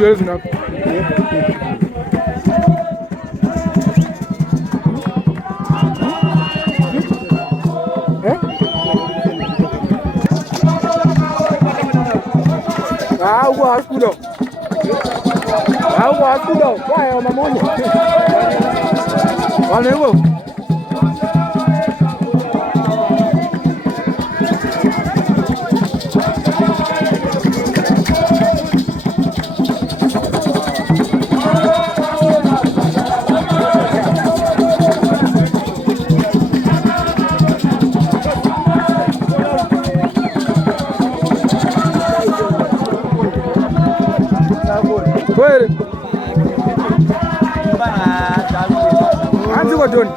Zoezi na huko hasikudo. Huko hasikudo. Kwa hiyo mamoja. Wale huo. Kweli. Anzi kwa John.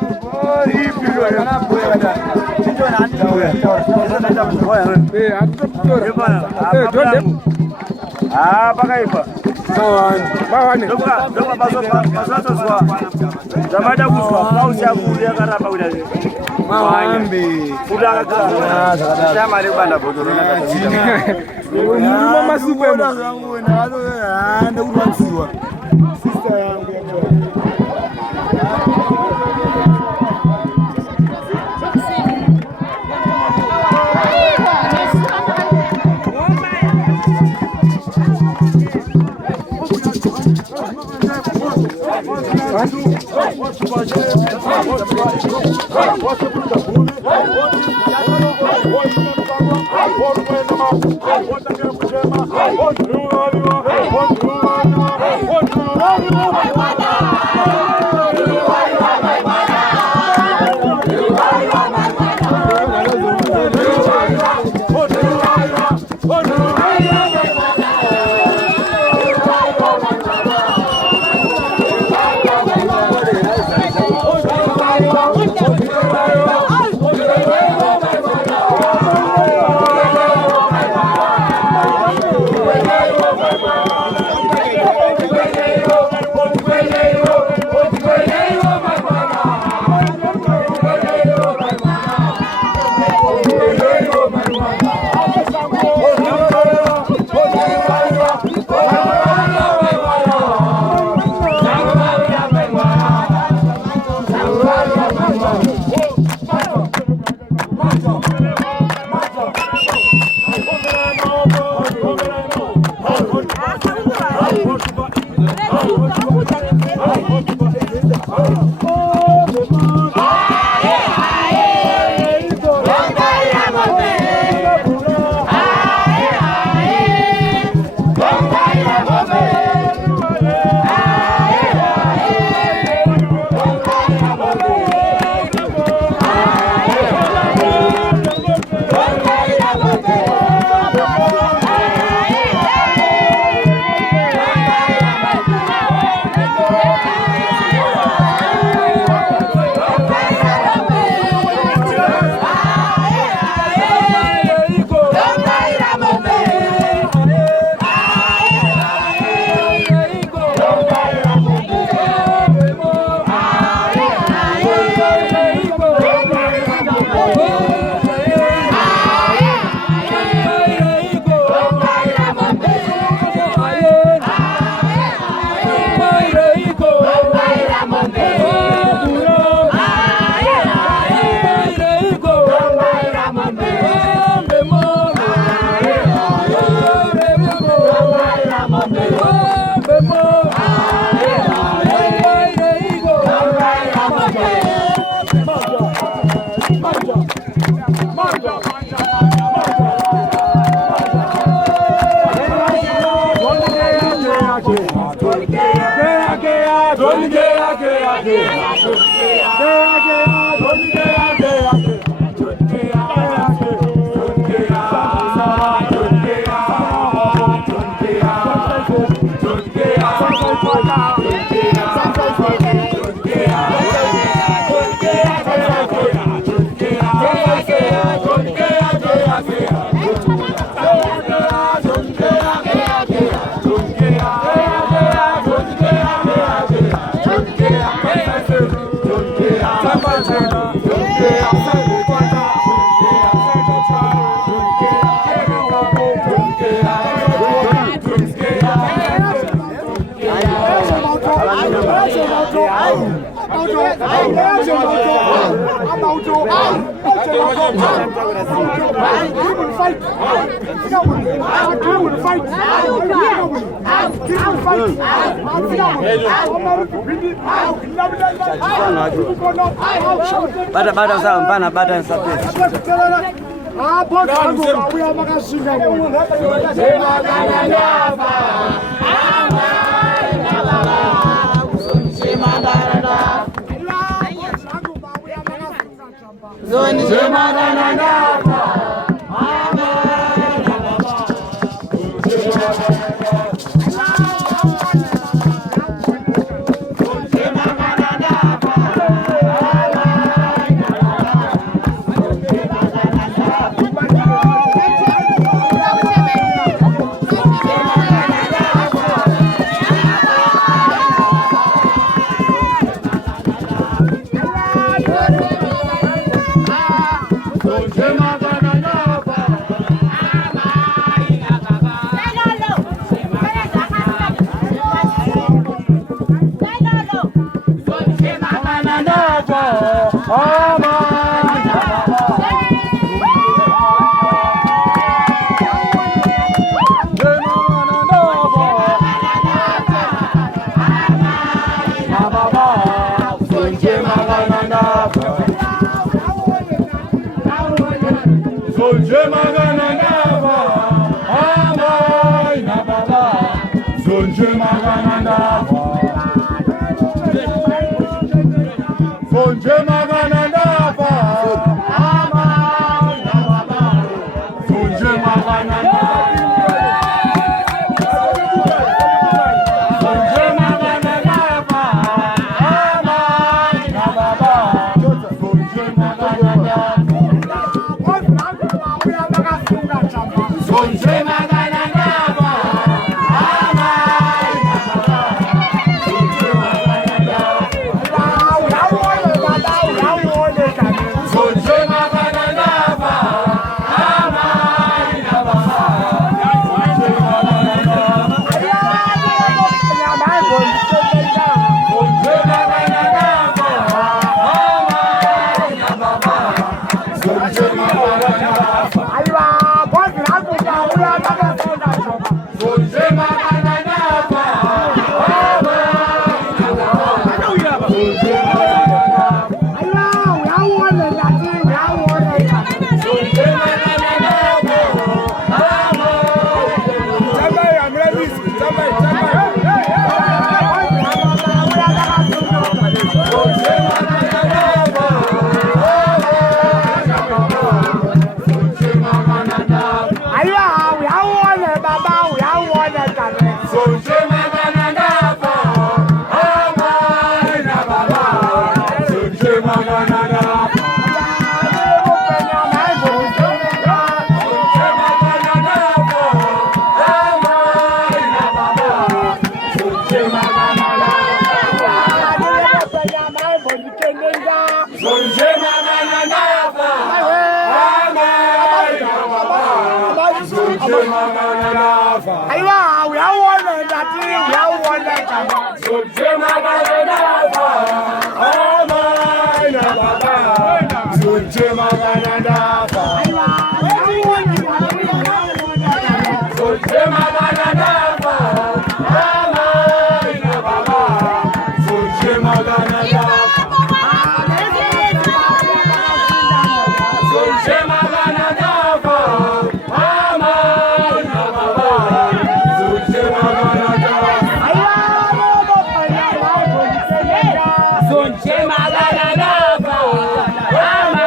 Bata sawa mpana bata sapesi. Hapo tangu huyo makashinda mwana. Sema kana nyapa. Zoni sema kana nyapa. Aywa, we all want that thing, we all want that. So Jema Ganadafa, oh my Baba. So Jema Ganadafa. Aywa, we all want that. So Jema Ganadafa, oh my Baba. So Jema Ganadafa. So Jema Ganadafa. Sonche magana napa, ama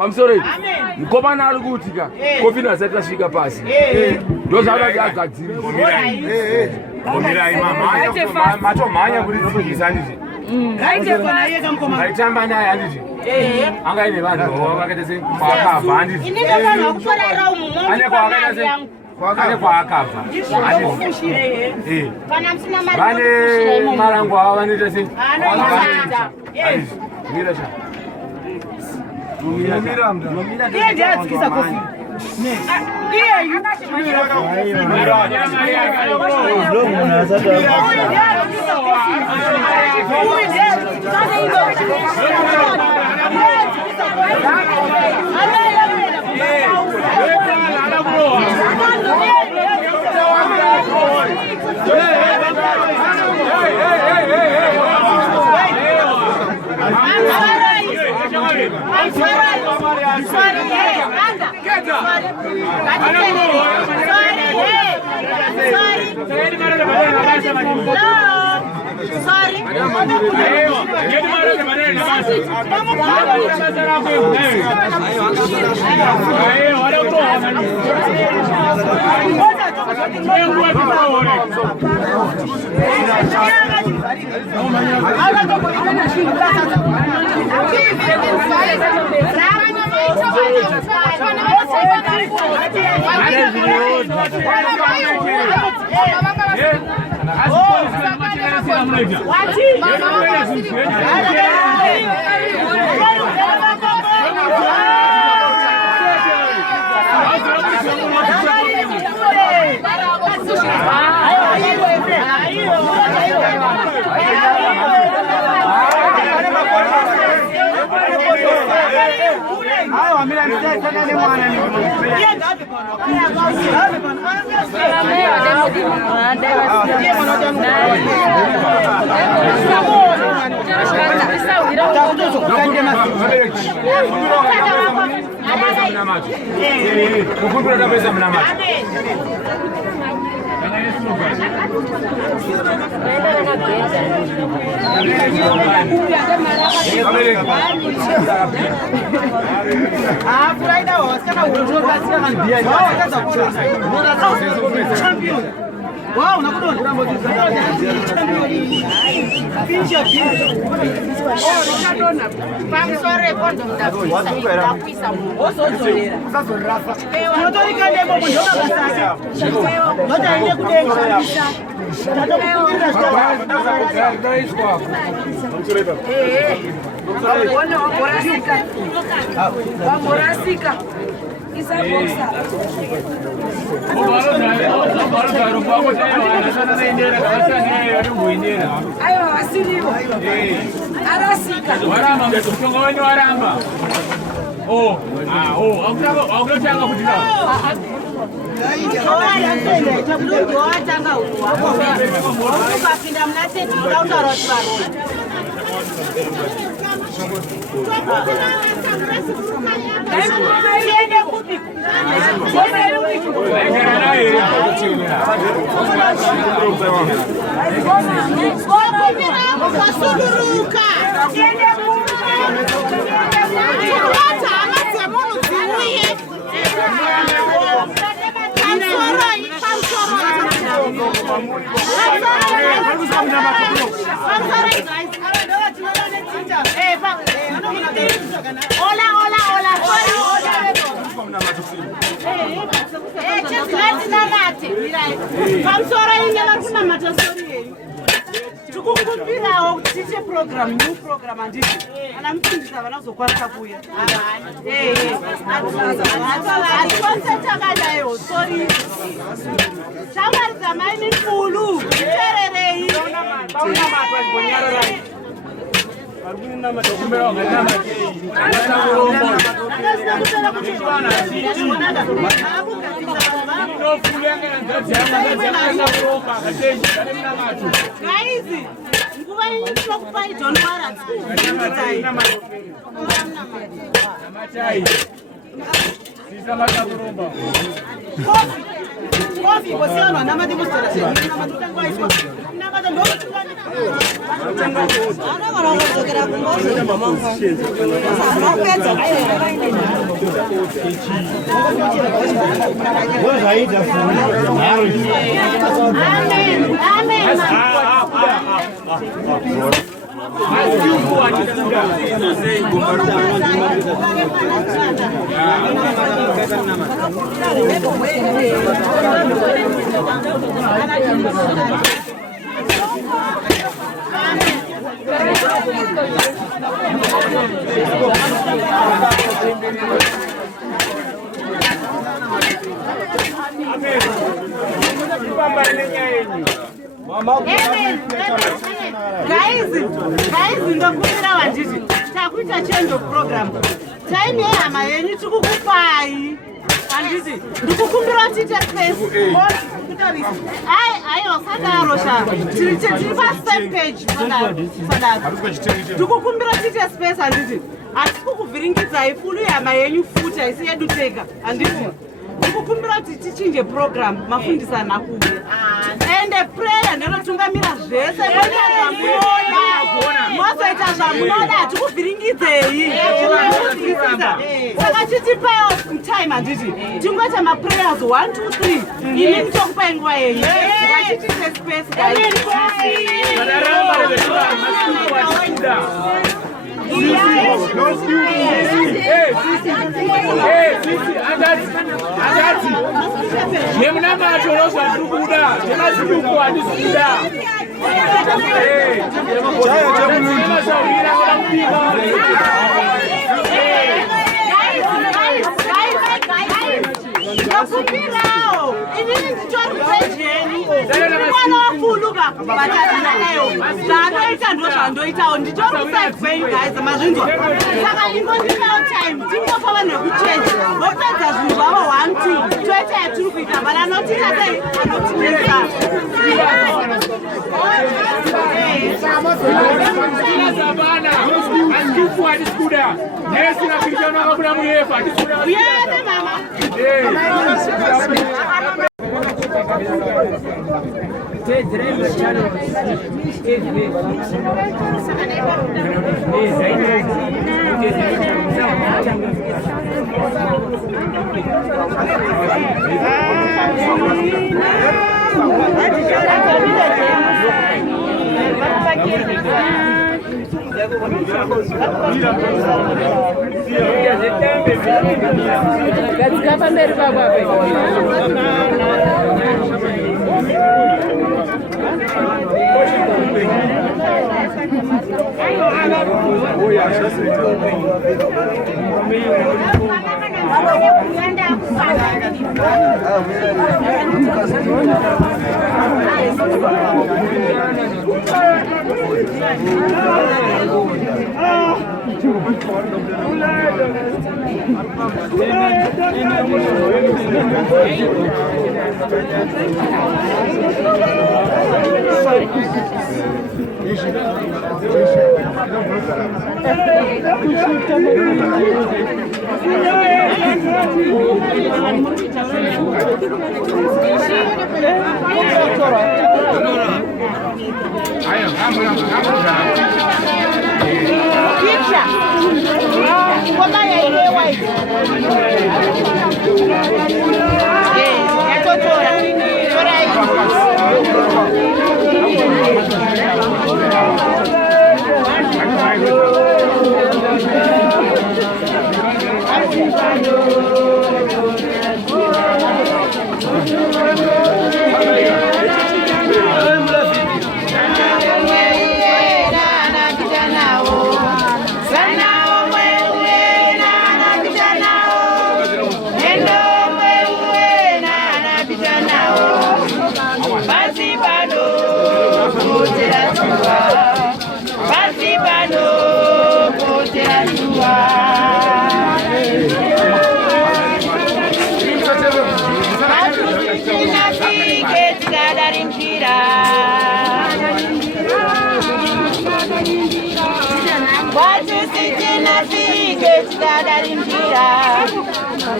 I'm sorry. Mkomana alikutika. Kofina zeta shika pasi. Ndio zaka akadziri. Omira imama. Macho manya kulizikisa ndije. Haitamba naye andije. Angaine vanhu vakatese kwakabva andije. Inenge vanhu vakutorara umu. Ane kwakatese kwakane kwakabva. Kana msina mari. Vane marango ava vanoita sei? Mira cha. Ndiye ndiyatsika kofi. Ndiye Wow, nakuona Pamsore kondo mtapisa osozolera unotorika ndemo muntu akasasa ndoda ine kudenga Wamorasika isabosa ayo wasilivo arasika waramba ngetonga wenyu waramba akutanga kutika ukapinda muna teti uda utaura kuti varona Tukukumbirawo tiche program, new program anditi. Anamfundisa vanazokwanisa kuya. Atikonsetakayo, sorry. Shamari dzamaini nkulu, tererei. Guys, nguva inokupai don't Coffee, você não na demonstração. Guys, ndakuvira vanditi takuita change of program. Time yehama yenyu tikukupai. Anditi ndikukumbira tiite space. Aiwa sadaro sha. Tiri pa-same page sadaro. Ndikukumbira tiite space anditi. Atikukuvhiringidzai fulu yehama yenyu futi haisi yedu tega. Anditi ndikukumbira kuti tichinje program mafundisana kuve. Ende prayer ndinotungamira zvese mozoita zvamunoda hatikuvhiringidzei. Saka chitipawo time handiti tingoita maprayers 1 2 3 ini nditokupai nguva yenyu ngatichite space Ndakupirawo inini nditori pejeni mwana wafuluka batanayo zvanoita ndo zvandoitawo nditori kuside kwenyu guys mazvinzwa saka ingondinawo time tingopa vanhu vekuchenji vopedza zvinhu zvavo 1 2 toita yatiri kuita vana anotiita sei anotinesa uyane mama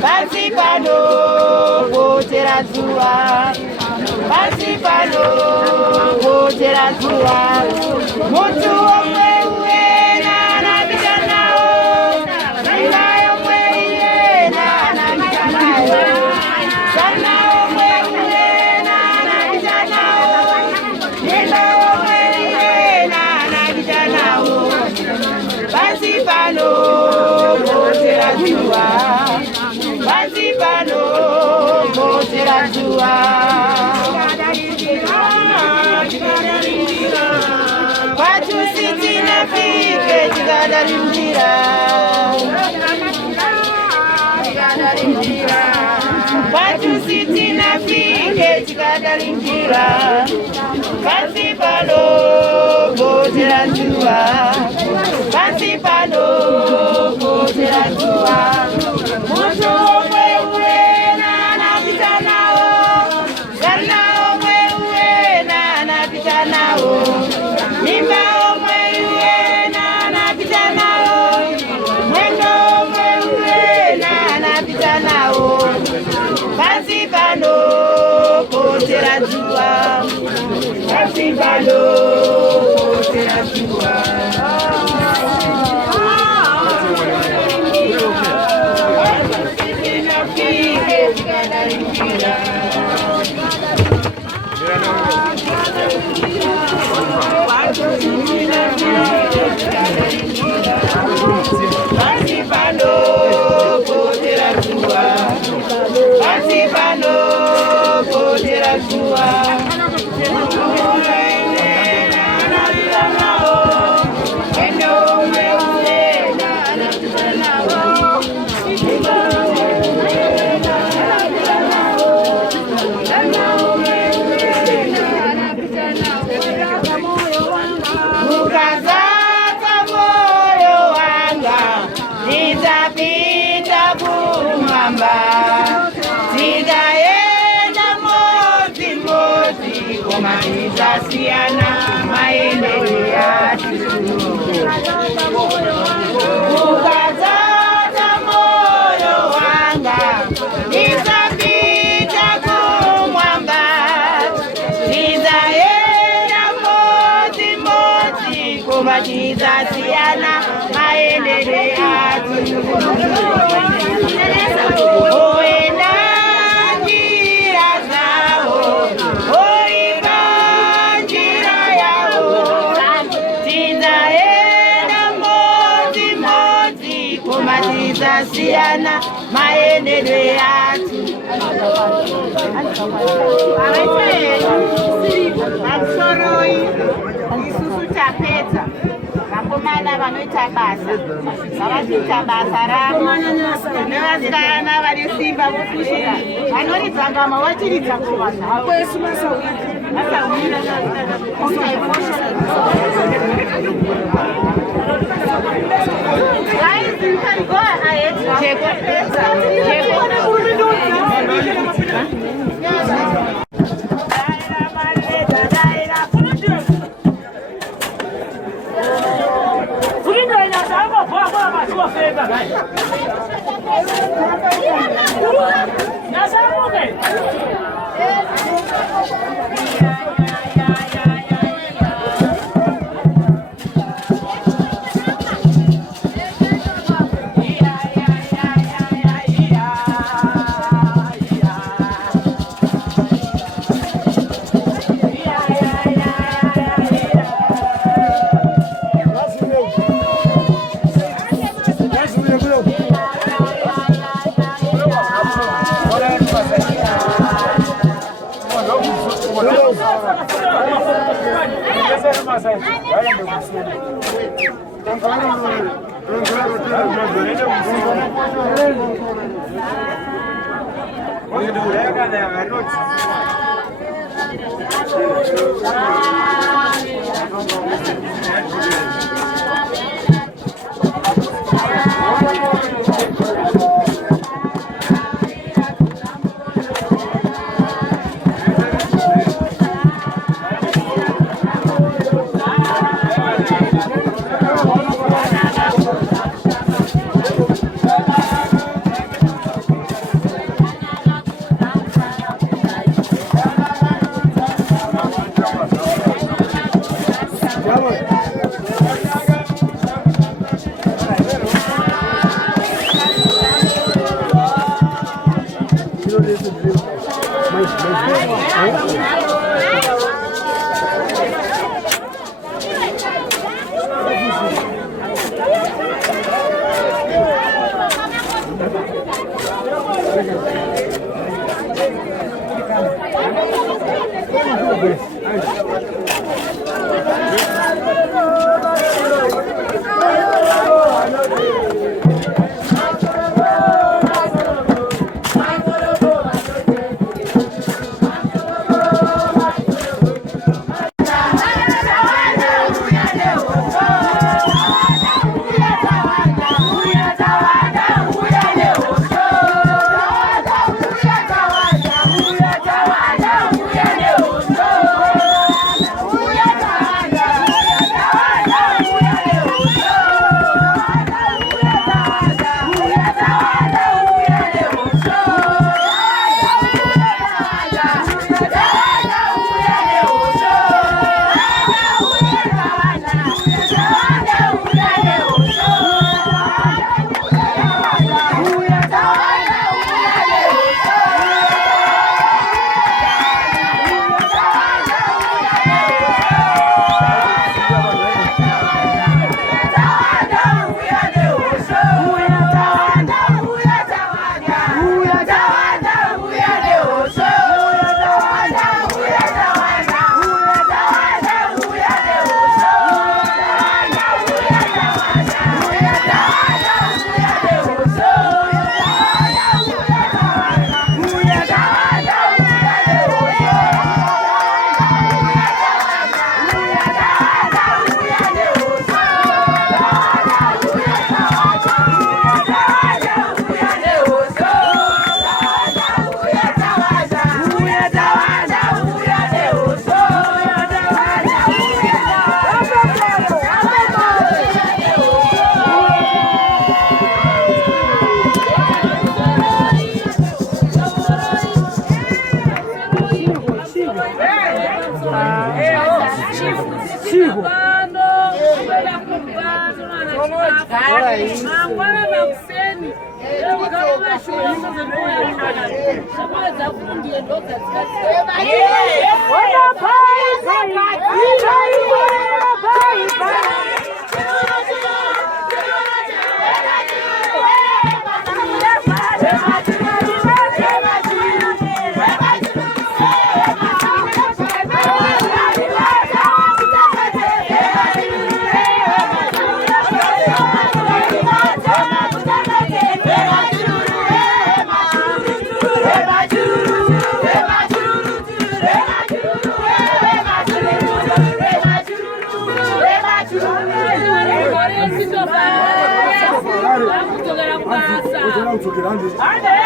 Basi pano kotera zuwa, basi pano kotera zuwa. Mutu omwe uena anapita nao, sana omwe uena anapita nao, sana omwe uena anapita nao, nina omwe uena anapita nao. Basi pano kotera zuwa. Basipano kotera zuwa, watu siti nafike tikadarimjira, watu siti nafike tikadarimjira. Basipano kotera zuwa, basipano kotera zuwa. Mutu omwe uena anapita nao, sana omwe uena anapita nao, mimba omwe uena anapita nao, mwendo omwe uena anapita nao. Basi pano kotera zuwa, basi pano kotera zuwa. Basipano kotera zuwa, basipano kotera zuwa. Siana maendeleo yatu, ukazata moyo wanga, nitapita kumwamba, nitaenda moti moti kumaliza siana maendeleo yatu. Oenda njira zao, siana maendeleo yatu. Amsoroi isusu chapeta vakomana vanoita basa, vavachita basa ravo nevasikana vane simba vofushira vanoridza ngama vachiridza ngoma zvavo. Masawira Ande.